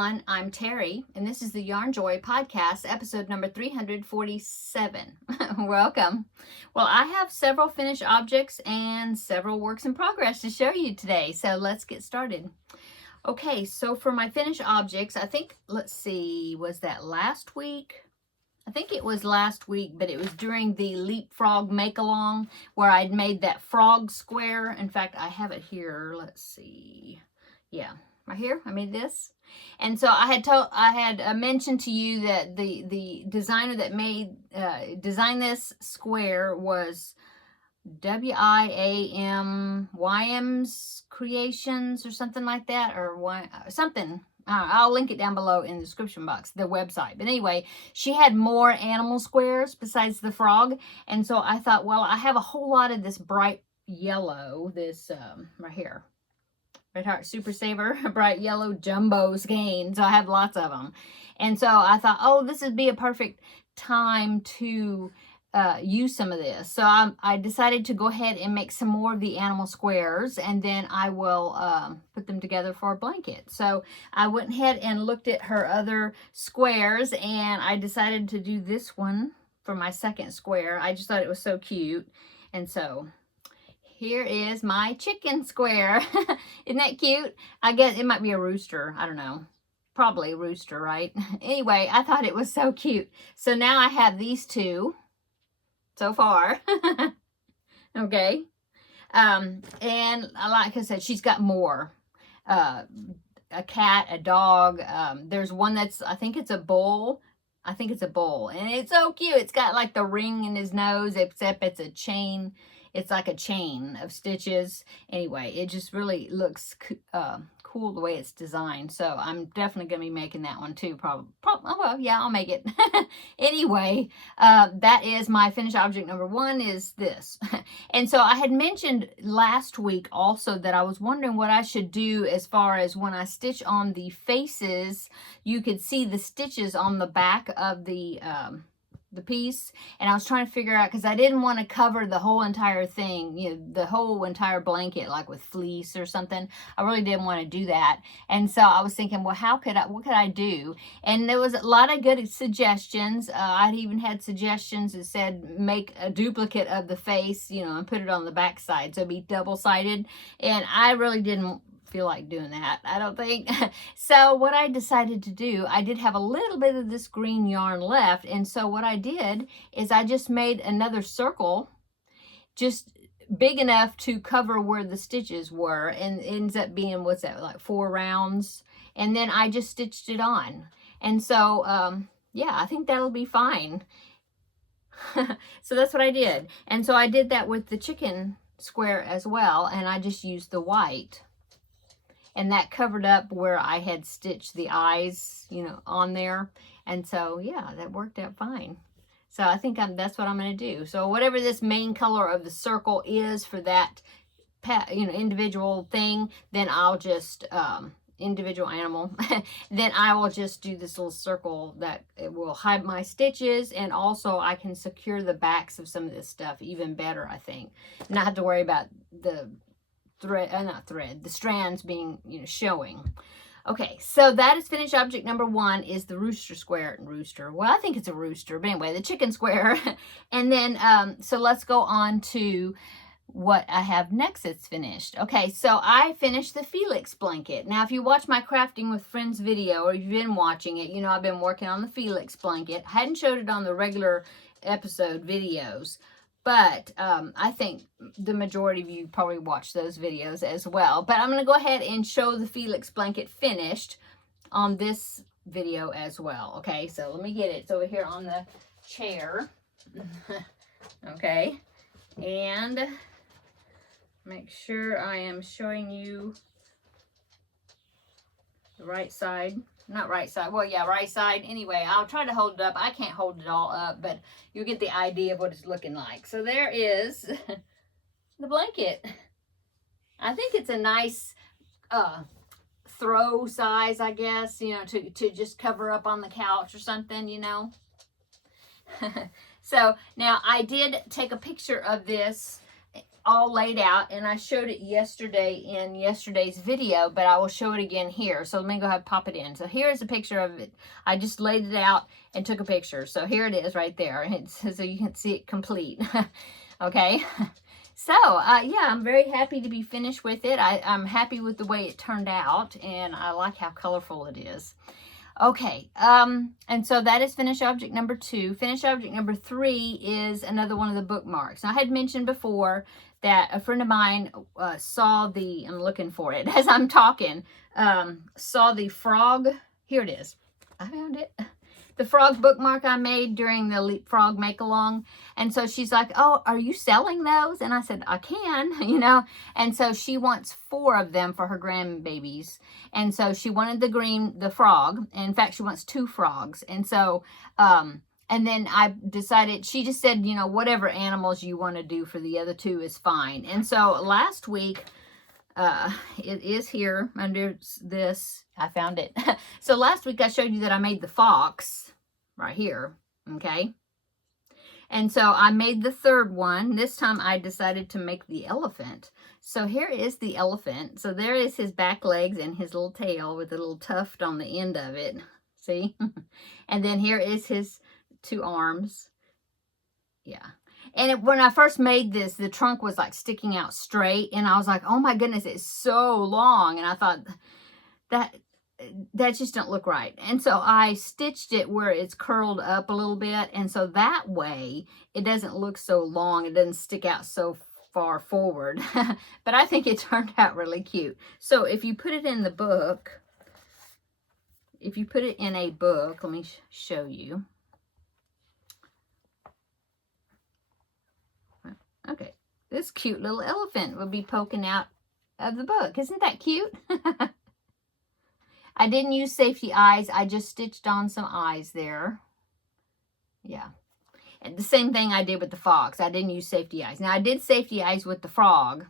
everyone, I'm Terry, and this is the Yarnjoy podcast, episode number 347. Welcome. Well, I have several finished objects and several works in progress to show you today, so let's get started. Okay, so for my finished objects, I think, let's see, was that last week? I think it was last week, but it was during the Leapfrog Make-Along where I'd made that frog square. In fact, I have it here. Let's see. Yeah. Right here, I made this, and so I had mentioned to you that the designer that made designed this square was WIAM's Creations or something like that, or something. I'll link it down below in the description box, the website. But anyway, she had more animal squares besides the frog, and so I thought, well, I have a whole lot of this bright yellow, this right here. Red Heart Super Saver, bright yellow jumbo skein. So I have lots of them. And so I thought, oh, this would be a perfect time to use some of this. So I decided to go ahead and make some more of the animal squares, and then I will put them together for a blanket. So I went ahead and looked at her other squares, and I decided to do this one for my second square. I just thought it was so cute. And so here is my chicken square. Isn't that cute? I guess it might be a rooster. I don't know. Probably a rooster, right? Anyway, I thought it was so cute. So now I have these two so far. Okay. And like I said, she's got more. A cat, a dog. There's one that's, I think it's a bull. I think it's a bull. And it's so cute. It's got like the ring in his nose, except it's a chain. It's like a chain of stitches. Anyway, it just really looks cool the way it's designed. So I'm definitely going to be making that one too. Probably. Well, yeah, I'll make it. Anyway, that is my finished object number one, is this. And so I had mentioned last week also that I was wondering what I should do as far as when I stitch on the faces, you could see the stitches on the back of the piece, and I was trying to figure out, because I didn't want to cover the whole entire thing, you know, the whole entire blanket like with fleece or something. I really didn't want to do that. And so I was thinking, well, what could I do? And there was a lot of good suggestions. I'd even had suggestions that said make a duplicate of the face, you know, and put it on the back side so it'd be double-sided. And I really didn't feel like doing that, I don't think. So what I decided to do, I did have a little bit of this green yarn left, and so what I did is I just made another circle just big enough to cover where the stitches were, and it ends up being, what's that, like 4 rounds, and then I just stitched it on. And so yeah, I think that'll be fine. So that's what I did. And so I did that with the chicken square as well, and I just used the white. And that covered up where I had stitched the eyes, you know, on there. And so, yeah, that worked out fine. So I think that's what I'm going to do. So whatever this main color of the circle is for that, you know, individual thing, then I'll just, individual animal, then I will just do this little circle that it will hide my stitches. And also I can secure the backs of some of this stuff even better, I think. Not have to worry about the the strands being, you know, showing. Okay, so that is finished object number one, is the rooster square. Well, I think it's a rooster, but anyway, the chicken square. And then so let's go on to what I have next that's finished. Okay, so I finished the Felix blanket. Now, if you watch my Crafting with Friends video, or you've been watching it, you know I've been working on the Felix blanket. I hadn't showed it on the regular episode videos, but I think the majority of you probably watch those videos as well. But I'm going to go ahead and show the Felix blanket finished on this video as well. Okay, so let me get it. It's over here on the chair. Okay, and make sure I am showing you the right side. Not right side. Well, yeah, right side. Anyway, I'll try to hold it up. I can't hold it all up, but you'll get the idea of what it's looking like. So there is the blanket. I think it's a nice throw size, I guess, you know, to just cover up on the couch or something, you know. So now I did take a picture of this all laid out, and I showed it yesterday in yesterday's video, but I will show it again here. So let me go ahead and pop it in. So here's a picture of it. I just laid it out and took a picture. So here it is right there. So you can see it complete. Okay. So, yeah, I'm very happy to be finished with it. I'm happy with the way it turned out, and I like how colorful it is. Okay, and so that is finished object number 2. Finished object number 3 is another one of the bookmarks. Now, I had mentioned before that a friend of mine saw the, I'm looking for it as I'm talking, saw the frog. Here it is. I found it. The frog bookmark I made during the Leapfrog Make-Along. And so she's like, oh, are you selling those? And I said, I can, you know. And so she wants 4 of them for her grandbabies. And so she wanted the frog. And in fact, she wants 2 frogs. And so, and then I decided, she just said, you know, whatever animals you want to do for the other 2 is fine. And so last week, it is here under this. I found it. So last week I showed you that I made the fox right here. Okay. And so I made the 3rd one. This time I decided to make the elephant. So here is the elephant. So there is his back legs and his little tail with a little tuft on the end of it. See? And then here is his 2 arms. Yeah. And when I first made this, the trunk was like sticking out straight. And I was like, oh my goodness, it's so long. And I thought that just don't look right. And so I stitched it where it's curled up a little bit. And so that way it doesn't look so long. It doesn't stick out so far forward. But I think it turned out really cute. So if you put it in the book, let me show you. Okay, this cute little elephant would be poking out of the book. Isn't that cute? I didn't use safety eyes. I just stitched on some eyes there. Yeah. And the same thing I did with the fox. I didn't use safety eyes. Now, I did safety eyes with the frog,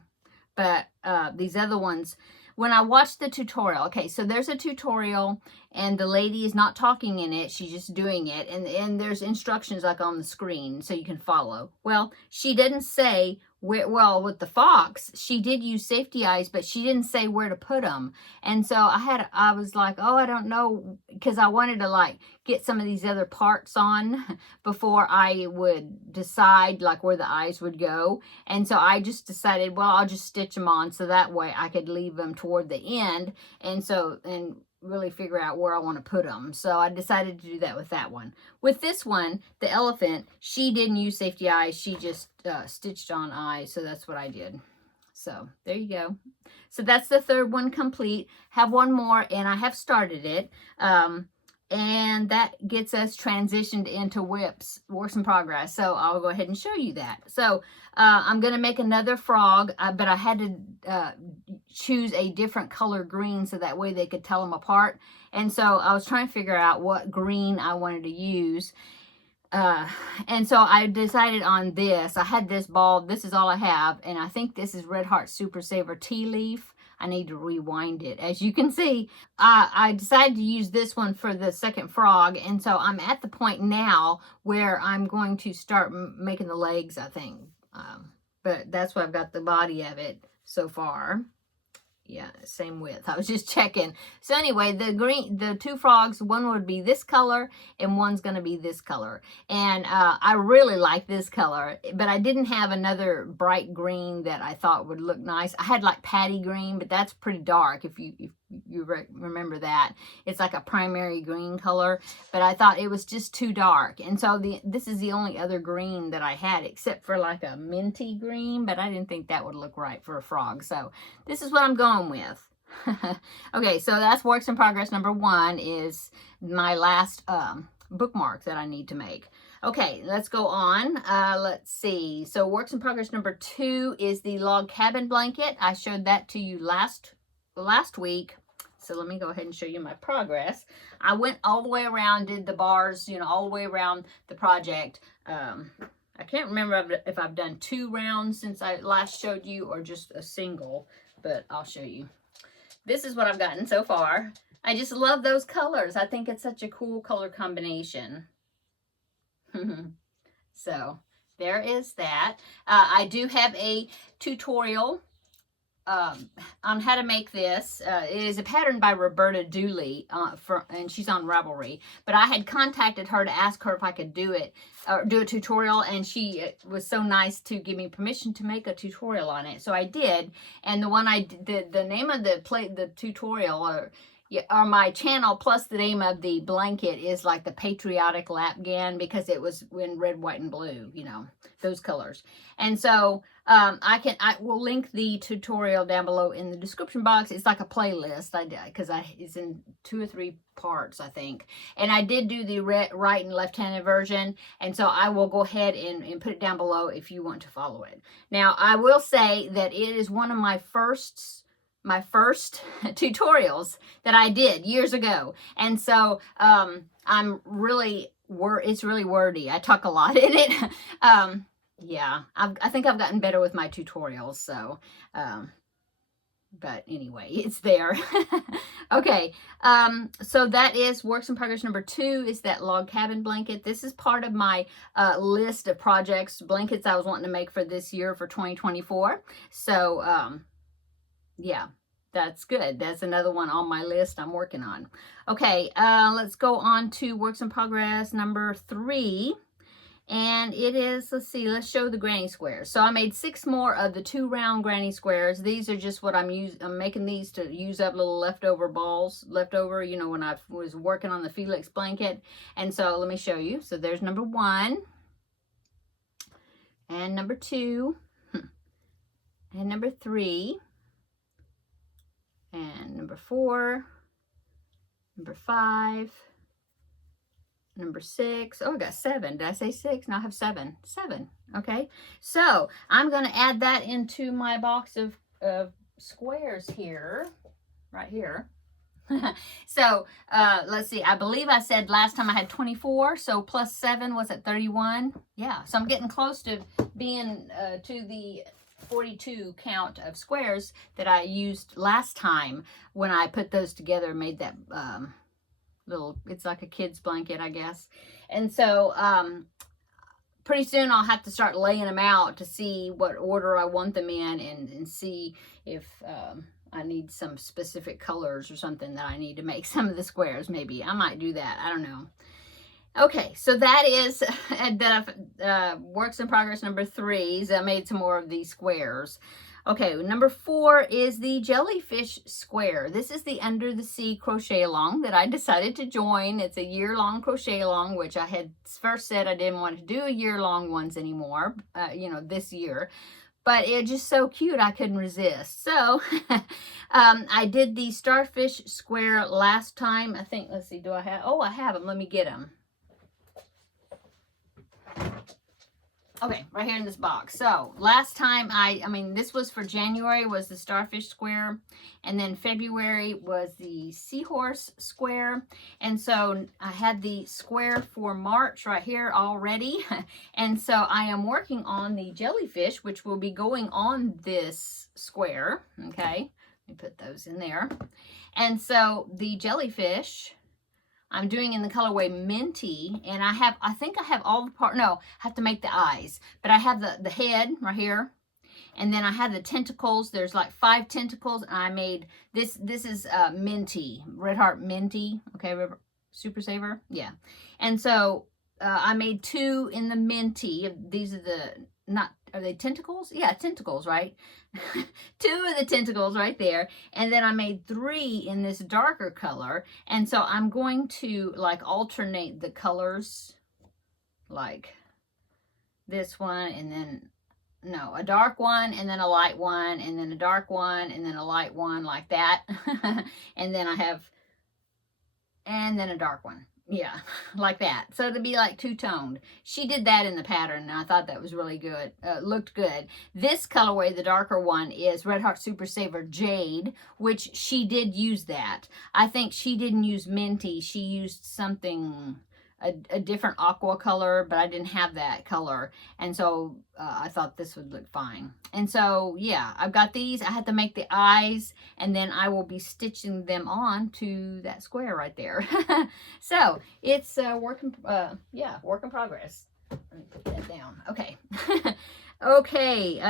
but these other ones, when I watched the tutorial, okay, so there's a tutorial, and the lady is not talking in it. She's just doing it. And there's instructions like on the screen so you can follow. Well, she didn't say where, well, with the fox, she did use safety eyes, but she didn't say where to put them. And so I was like, oh, I don't know, because I wanted to like get some of these other parts on before I would decide like where the eyes would go. And so I just decided, well, I'll just stitch them on so that way I could leave them toward the end. And really figure out where I want to put them. So I decided to do that with that one. With this one, the elephant, she didn't use safety eyes. She just stitched on eyes. So that's what I did. So there you go. So that's the 3rd one complete. Have one more, and I have started it. And that gets us transitioned into WIPs, Works in Progress. So I'll go ahead and show you that. So I'm going to make another frog, but I had to choose a different color green so that way they could tell them apart. And so I was trying to figure out what green I wanted to use. And so I decided on this. I had this ball. This is all I have. And I think this is Red Heart Super Saver Tea Leaf. I need to rewind it. As you can see, I decided to use this one for the 2nd frog. And so I'm at the point now where I'm going to start making the legs, I think. But that's why I've got the body of it so far. Yeah, same width. I was just checking. So anyway, the 2 frogs, one would be this color and one's going to be this color. And I really like this color, but I didn't have another bright green that I thought would look nice. I had like patty green, but that's pretty dark if you remember that. It's like a primary green color, but I thought it was just too dark. And so this is the only other green that I had, except for like a minty green, but I didn't think that would look right for a frog. So this is what I'm going with. Okay, so that's Works in Progress number 1 is my last bookmark that I need to make. Okay, let's go on. Let's see. So Works in Progress number 2 is the log cabin blanket. I showed that to you last week. So let me go ahead and show you my progress. I went all the way around, did the bars, you know, all the way around the project. I can't remember if I've done 2 rounds since I last showed you or just a single, but I'll show you. This is what I've gotten so far. I just love those colors. I think it's such a cool color combination. So there is that. I do have a tutorial on how to make this. It is a pattern by Roberta Dooley, and she's on Ravelry. But I had contacted her to ask her if I could do it, or do a tutorial, and she was so nice to give me permission to make a tutorial on it. So I did, and the one I did, the name of the tutorial, or my channel, plus the name of the blanket is like the Patriotic Lapgan, because it was in red, white, and blue, you know, those colors. And so I will link the tutorial down below in the description box. It's like a playlist because it's in 2 or 3 parts, I think. And I did do the right and left-handed version, and so I will go ahead and put it down below if you want to follow it. Now, I will say that it is one of my first tutorials that I did years ago, and so I'm really it's really wordy. I talk a lot in it. Yeah, I think I've gotten better with my tutorials, so but anyway, it's there. Okay, so that is works in progress number 2, is that log cabin blanket. This is part of my list of projects, blankets I was wanting to make for this year, for 2024. So yeah, that's good. That's another one on my list I'm working on. Okay, let's go on to works in progress number 3. And it is, let's see, let's show the granny squares. So I made 6 more of the 2 round granny squares. These are just what I'm making these to use up little leftover balls, you know, when I was working on the Felix blanket. And so let me show you. So there's number 1 and number 2 and number 3 and number 4, number 5, number 6. Oh, I got 7. Did I say 6? No, I have 7. 7. Okay. So I'm going to add that into my box of squares here, right here. So let's see. I believe I said last time I had 24. So plus 7 was at 31. Yeah. So I'm getting close to being to the 42 count of squares that I used last time when I put those together and made that it's like a kid's blanket, I guess. And so pretty soon I'll have to start laying them out to see what order I want them in, and see if I need some specific colors or something that I need to make some of the squares. Maybe I might do that. I don't know. Okay, so that is works in progress number 3. So I made some more of these squares. Okay, number 4 is the jellyfish square. This is the under the sea crochet along that I decided to join. It's a year-long crochet along, which I had first said I didn't want to do a year-long ones anymore, you know, this year. But it's just so cute, I couldn't resist. So I did the starfish square last time. I think, let's see, do I have, oh, I have them. Let me get them. Okay, right here in this box. So last time I mean, this was for January, was the starfish square. And then February was the seahorse square. And so I had the square for March right here already. And so I am working on the jellyfish, which will be going on this square. Okay, let me put those in there. And so the jellyfish I'm doing in the colorway Minty, and I think I have all the part, no, I have to make the eyes, but I have the head right here, and then I have the tentacles. There's like 5 tentacles, and I made, this is Minty, Red Heart Minty, okay, Super Saver, yeah, and so I made 2 in the Minty. These are the, not, are they tentacles? Yeah, tentacles, right? 2 of the tentacles right there. And then I made 3 in this darker color. And so I'm going to like alternate the colors, like this one, and then, no, a dark one, and then a light one, and then a dark one, and then a light one, like that. And then I have, and then a dark one. Yeah, like that. So it'll be like 2-toned. She did that in the pattern, and I thought that was really good. Looked good. This colorway, the darker one, is Red Heart Super Saver Jade, which she did use that. I think she didn't use Minty. She used something, a different aqua color, but I didn't have that color. And so I thought this would look fine. And so, yeah, I've got these. I had to make the eyes, and then I will be stitching them on to that square right there. So it's work in progress. Let me put put that down. Okay. Okay.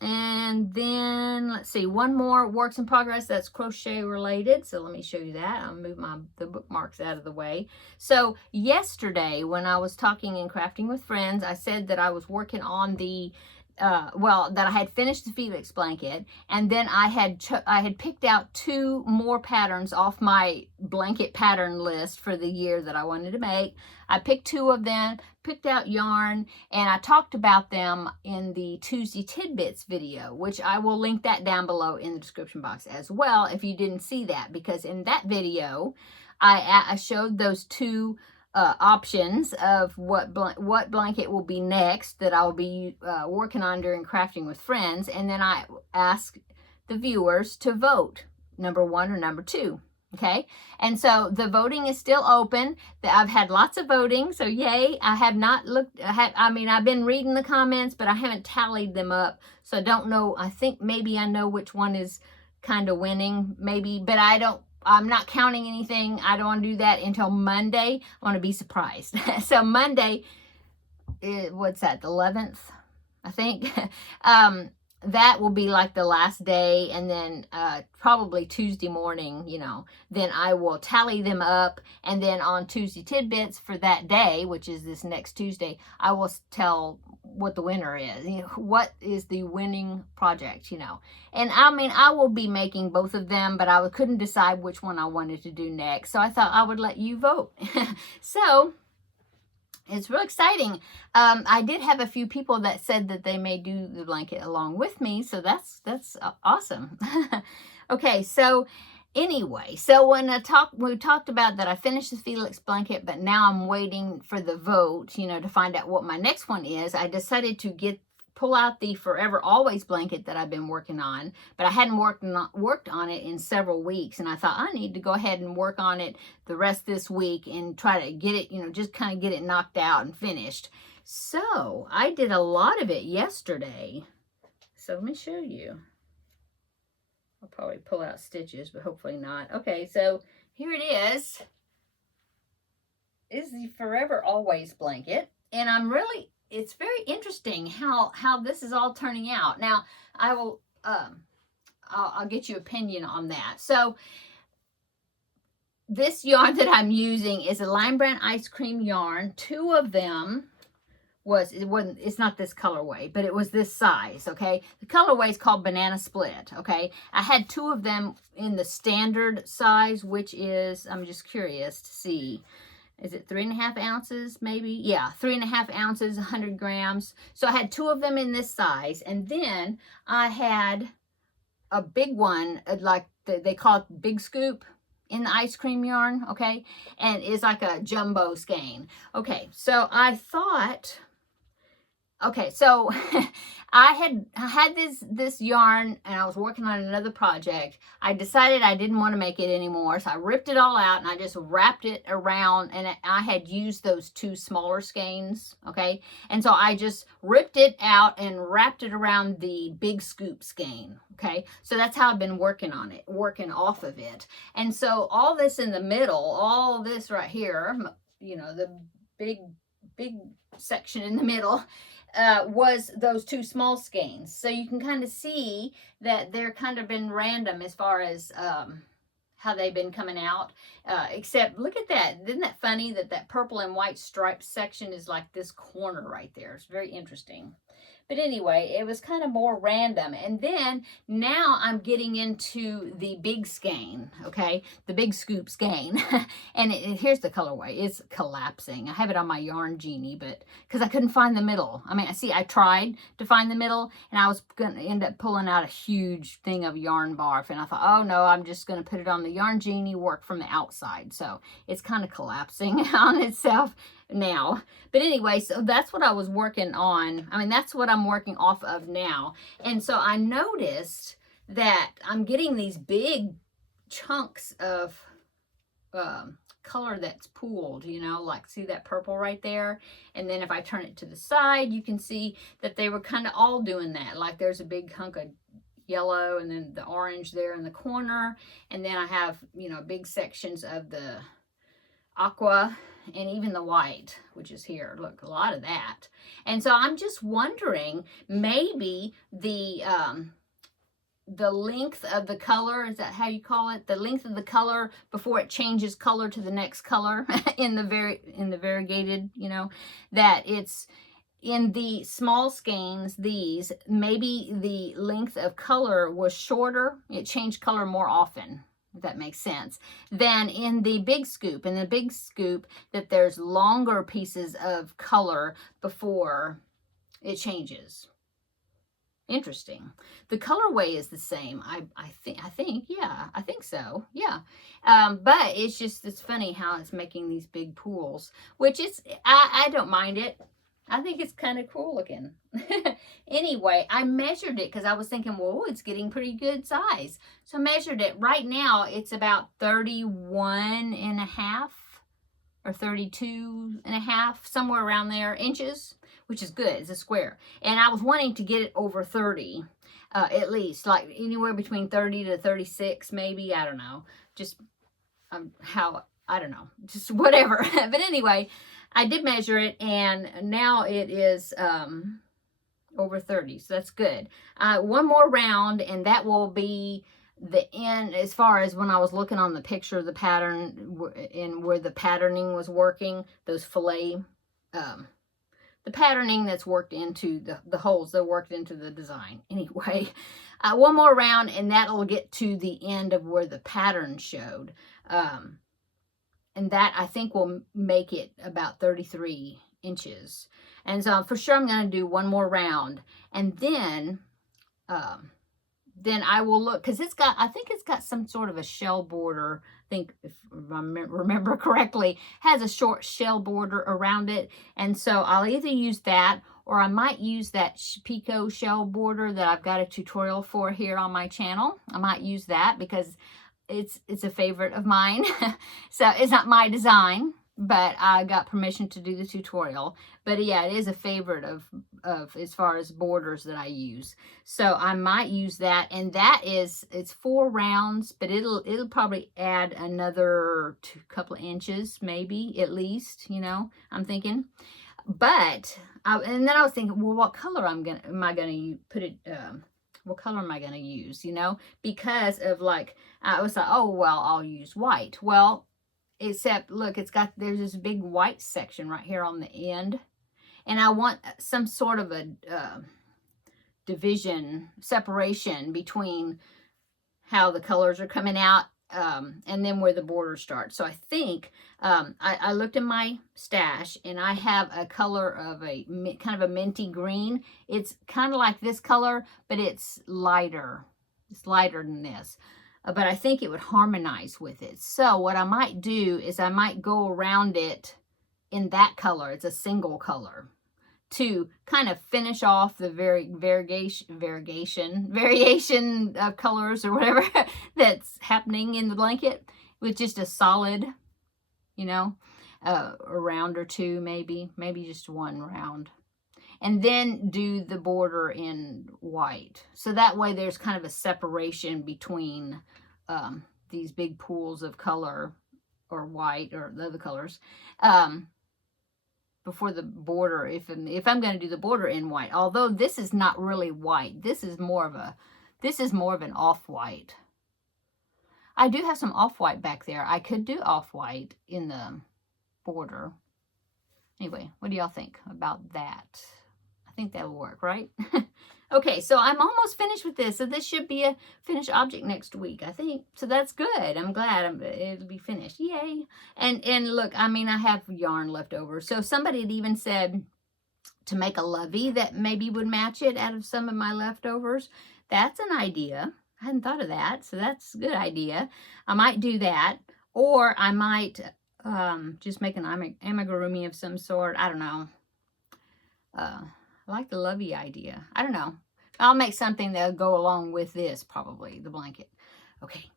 And then let's see, one more works in progress that's crochet related. So let me show you that. I'll move the bookmarks out of the way. So yesterday when I was talking in Crafting with Friends, I said that I was working on the that I had finished the Felix blanket, and then I had picked out 2 more patterns off my blanket pattern list for the year that I wanted to make. I picked 2 of them, picked out yarn, and I talked about them in the Tuesday Tidbits video, which I will link that down below in the description box as well if you didn't see that, because in that video I showed those 2 options of what blanket will be next that I will be working on during Crafting with Friends, and then I asked the viewers to vote number 1 or number 2. Okay, and so the voting is still open. I've had lots of voting, so yay. I have not looked, I've been reading the comments, but I haven't tallied them up, so I don't know. I think maybe I know which one is kind of winning, maybe, but I'm not counting anything. I don't want to do that until Monday. I want to be surprised. So Monday, what's that, the 11th, I think? That will be like the last day, and then probably Tuesday morning, then I will tally them up, and then on Tuesday Tidbits for that day, which is this next Tuesday, I will tell what the winner is, what is the winning project, and I will be making both of them, but I couldn't decide which one I wanted to do next, so I thought I would let you vote. So it's real exciting. I did have a few people that said that they may do the blanket along with me, so that's awesome. Okay, so anyway, so when we talked about that I finished the Felix blanket, but now I'm waiting for the vote, to find out what my next one is. I decided to pull out the Forever Always blanket that I've been working on, but I hadn't worked on it in several weeks, and I thought I need to go ahead and work on it the rest this week and try to get it, just kind of get it knocked out and finished. So I did a lot of it yesterday. So let me show you. I'll probably pull out stitches, but hopefully not. Okay, so here it is. Is the Forever Always blanket, and it's very interesting how this is all turning out. Now, I'll get your opinion on that. So this yarn that I'm using is a Lime Brand Ice Cream yarn. 2 of them it's not this colorway, but it was this size, okay? The colorway is called Banana Split, okay? I had 2 of them in the standard size, which is, I'm just curious to see, is it 3.5 ounces maybe? Yeah, 3.5 ounces, 100 grams. So I had 2 of them in this size, and then I had a big one, like they call it Big Scoop in the ice cream yarn, okay? And it's like a jumbo skein. Okay, so I thought, okay, so I had this yarn, and I was working on another project. I decided I didn't want to make it anymore, so I ripped it all out and I just wrapped it around, and I had used those 2 smaller skeins, okay? And so I just ripped it out and wrapped it around the Big Scoop skein, okay? So that's how I've been working on it, working off of it. And so all this in the middle, all this right here, the big section in the middle, was those 2 small skeins. So you can kind of see that they're kind of been random as far as how they've been coming out. Except, look at that. Isn't that funny that purple and white striped section is like this corner right there? It's very interesting. But anyway, it was kind of more random. And then now I'm getting into the big skein, okay? The Big Scoop skein. And here's the colorway. It's collapsing. I have it on my Yarn Genie, but because I couldn't find the middle. I tried to find the middle, and I was going to end up pulling out a huge thing of yarn barf. And I thought, oh no, I'm just going to put it on the Yarn Genie, work from the outside. So it's kind of collapsing on itself now. But anyway, so that's what I was working on. That's what I'm working off of now. And so I noticed that I'm getting these big chunks of color that's pooled, like see that purple right there? And then if I turn it to the side, you can see that they were kind of all doing that. Like there's a big hunk of yellow, and then the orange there in the corner. And then I have, big sections of the aqua and even the white, which is here. Look, a lot of that. And so I'm just wondering, maybe the length of the color, is that how you call it? The length of the color before it changes color to the next color in the variegated, you know, that it's in the small skeins, these, maybe the length of color was shorter. It changed color more often, if that makes sense, than in the big scoop. In the big scoop, that there's longer pieces of color before it changes. Interesting. The colorway is the same. I think, yeah, I think so. Yeah. But it's funny how it's making these big pools, which is, I don't mind it. I think it's kind of cool looking. Anyway, I measured it because I was thinking, well, it's getting pretty good size. So I measured it. Right now, it's about 31.5 or 32.5, somewhere around there, inches, which is good. It's a square. And I was wanting to get it over 30, at least, like anywhere between 30 to 36, maybe. I don't know. Just I don't know. Just whatever. But anyway, I did measure it, and now it is over 30, so that's good. One more round, and that will be the end as far as when I was looking on the picture of the pattern and where the patterning was working, those fillet, the patterning that's worked into the holes that worked into the design. Anyway, one more round, and that'll get to the end of where the pattern showed. And that, I think, will make it about 33 inches. And so for sure I'm going to do one more round. And then I will look, because I think it's got some sort of a shell border. I think, if I remember correctly, has a short shell border around it. And so I'll either use that, or I might use that Pico shell border that I've got a tutorial for here on my channel. I might use that because it's a favorite of mine. So it's not my design, but I got permission to do the tutorial. But yeah, it is a favorite of as far as borders that I use. So I might use that, and it's 4 rounds, but it'll probably add another couple of inches, maybe, at least, you know, I'm thinking. But and then I was thinking, well, what color am I gonna put it? What color am I going to use, you know? Because of, like, I was like, oh, well, I'll use white. Well, except, look, there's this big white section right here on the end. And I want some sort of a separation between how the colors are coming out and then where the border starts. So I think I looked in my stash, and I have a color of a kind of a minty green. It's kind of like this color, but it's lighter. It's lighter than this. But I think it would harmonize with it. So what I might do is I might go around it in that color. It's a single color, to kind of finish off the variation of colors or whatever that's happening in the blanket, with just a solid, you know, a round or two, maybe just one round. And then do the border in white. So that way there's kind of a separation between these big pools of color, or white, or the other colors, before the border, if I'm going to do the border in white. Although this is not really white. This is more of an off-white. I do have some off-white back there. I could do off-white in the border. Anyway, what do y'all think about that? I think that'll work, right? Okay, so I'm almost finished with this. So this should be a finished object next week, I think. So that's good. I'm glad it'll be finished. Yay. And look, I mean, I have yarn left over. So somebody had even said to make a lovey that maybe would match it out of some of my leftovers. That's an idea. I hadn't thought of that. So that's a good idea. I might do that. Or I might just make an amigurumi of some sort. I don't know. I like the lovey idea. I don't know. I'll make something that'll go along with this, probably, the blanket. Okay.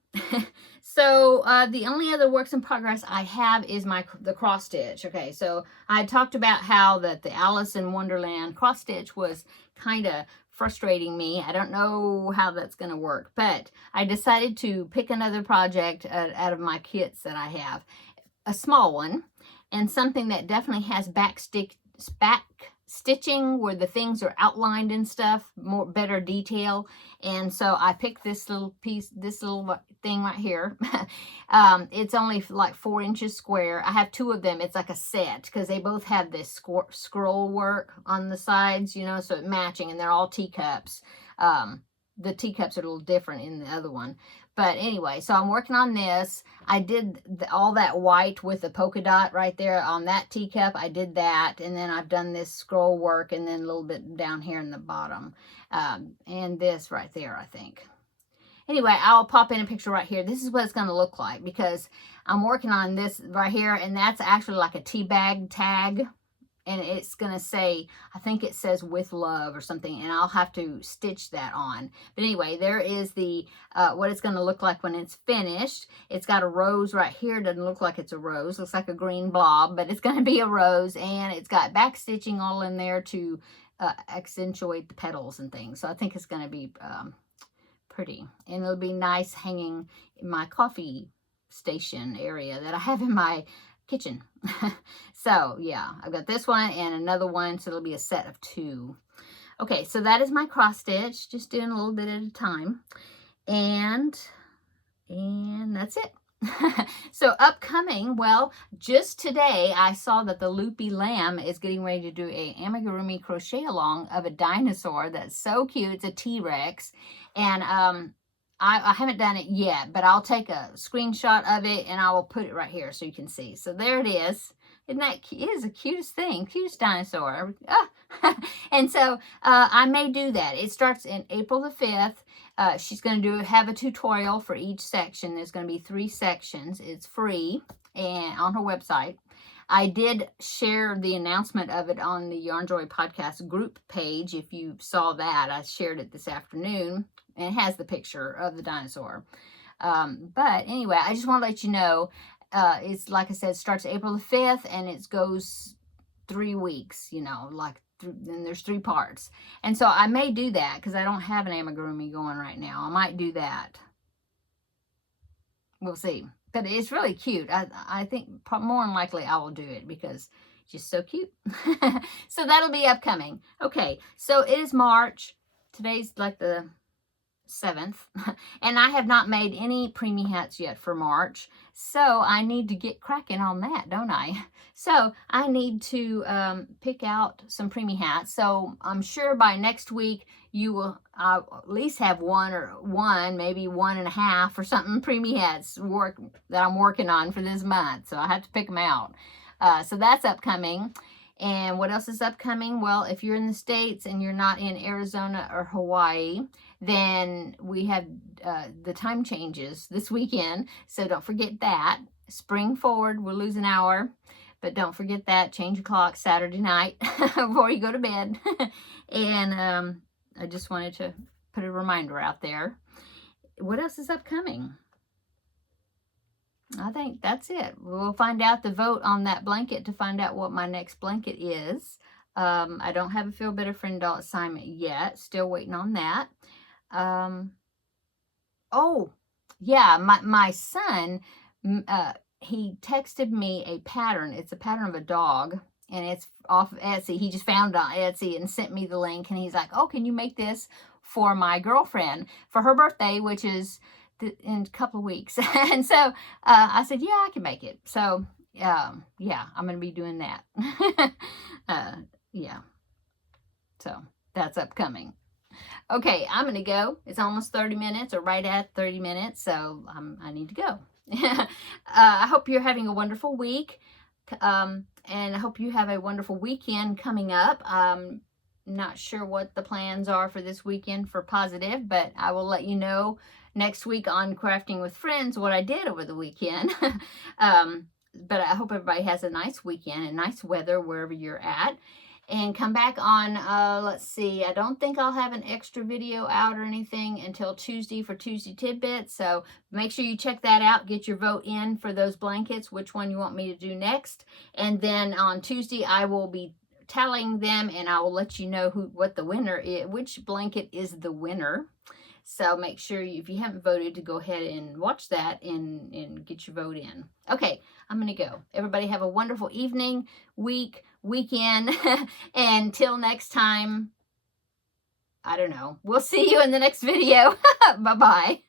So the only other works in progress I have is the cross stitch. Okay, so I talked about how that the Alice in Wonderland cross stitch was kind of frustrating me. I don't know how that's going to work, but I decided to pick another project out of my kits that I have, a small one. and something that definitely has back stitching where the things are outlined and stuff, better detail. And so I picked this little piece, this little thing right here. It's only like 4 inches square. I have 2 of them. It's like a set because they both have this scroll work on the sides, you know, so it's matching, and they're all teacups. The teacups are a little different in the other one. But anyway, so I'm working on this. I did all that white with the polka dot right there on that teacup. I did that. And then I've done this scroll work and then a little bit down here in the bottom. And this right there, I think. Anyway, I'll pop in a picture right here. This is what it's going to look like because I'm working on this right here. And that's actually like a tea bag tag. And it's going to say, I think it says with love or something, and I'll have to stitch that on. But anyway, there is the, what it's going to look like when it's finished. It's got a rose right here. Doesn't look like it's a rose. Looks like a green blob, but it's going to be a rose. And it's got back stitching all in there to accentuate the petals and things. So I think it's going to be pretty. And it'll be nice hanging in my coffee station area that I have in my kitchen. So yeah, I've got this one and another one, so it'll be a set of 2. Okay, so that is my cross stitch, just doing a little bit at a time, and that's it. So upcoming, well, just today I saw that the Loopy Lamb is getting ready to do a amigurumi crochet along of a dinosaur that's so cute. It's a T-Rex, and I haven't done it yet, but I'll take a screenshot of it and I will put it right here so you can see. So there it is. Isn't that cute? It is the cutest thing, cutest dinosaur. And so I may do that. It starts in April the 5th. She's going to have a tutorial for each section. There's going to be 3 sections. It's free and on her website. I did share the announcement of it on the Yarnjoy podcast group page. If you saw that, I shared it this afternoon. And it has the picture of the dinosaur. But anyway, I just want to let you know, it's like I said, starts April the 5th and it goes 3 weeks, you know, like, and there's 3 parts. And so I may do that because I don't have an amigurumi going right now. I might do that. We'll see. But it's really cute. I think more than likely I will do it because it's just so cute. So that'll be upcoming. Okay, so it is March. Today's like the 7th, and I have not made any preemie hats yet for March, so I need to get cracking on that, don't I? So I need to pick out some preemie hats. So I'm sure by next week you will at least have one, maybe 1.5 or something preemie hats that I'm working on for this month. So I have to pick them out. So that's upcoming. And what else is upcoming? Well, if you're in the States and you're not in Arizona or Hawaii, then we have the time changes this weekend. So don't forget that. Spring forward, we'll lose an hour. But don't forget that. Change your clock Saturday night before you go to bed. And I just wanted to put a reminder out there. What else is upcoming? I think that's it. We'll find out the vote on that blanket to find out what my next blanket is. I don't have a Feel Better Friend doll assignment yet. Still waiting on that. Oh, yeah, my son, he texted me a pattern. It's a pattern of a dog, and it's off of Etsy. He just found it on Etsy and sent me the link, and he's like, oh, can you make this for my girlfriend for her birthday, which is in a couple of weeks. And so I said, yeah, I can make it. So yeah, I'm going to be doing that. Yeah. So that's upcoming. Okay, I'm going to go. It's almost 30 minutes or right at 30 minutes. So I need to go. I hope you're having a wonderful week. And I hope you have a wonderful weekend coming up. Not sure what the plans are for this weekend for positive, but I will let you know next week on Crafting with Friends what I did over the weekend. But I hope everybody has a nice weekend and nice weather wherever you're at. And come back on, let's see, I don't think I'll have an extra video out or anything until Tuesday for Tuesday Tidbits. So make sure you check that out. Get your vote in for those blankets, which one you want me to do next. And then on Tuesday, I will be tallying them and I will let you know what the winner is, which blanket is the winner. So make sure if you haven't voted to go ahead and watch that and get your vote in. Okay, I'm going to go. Everybody have a wonderful evening, week, weekend. And until next time, I don't know. We'll see you in the next video. Bye-bye.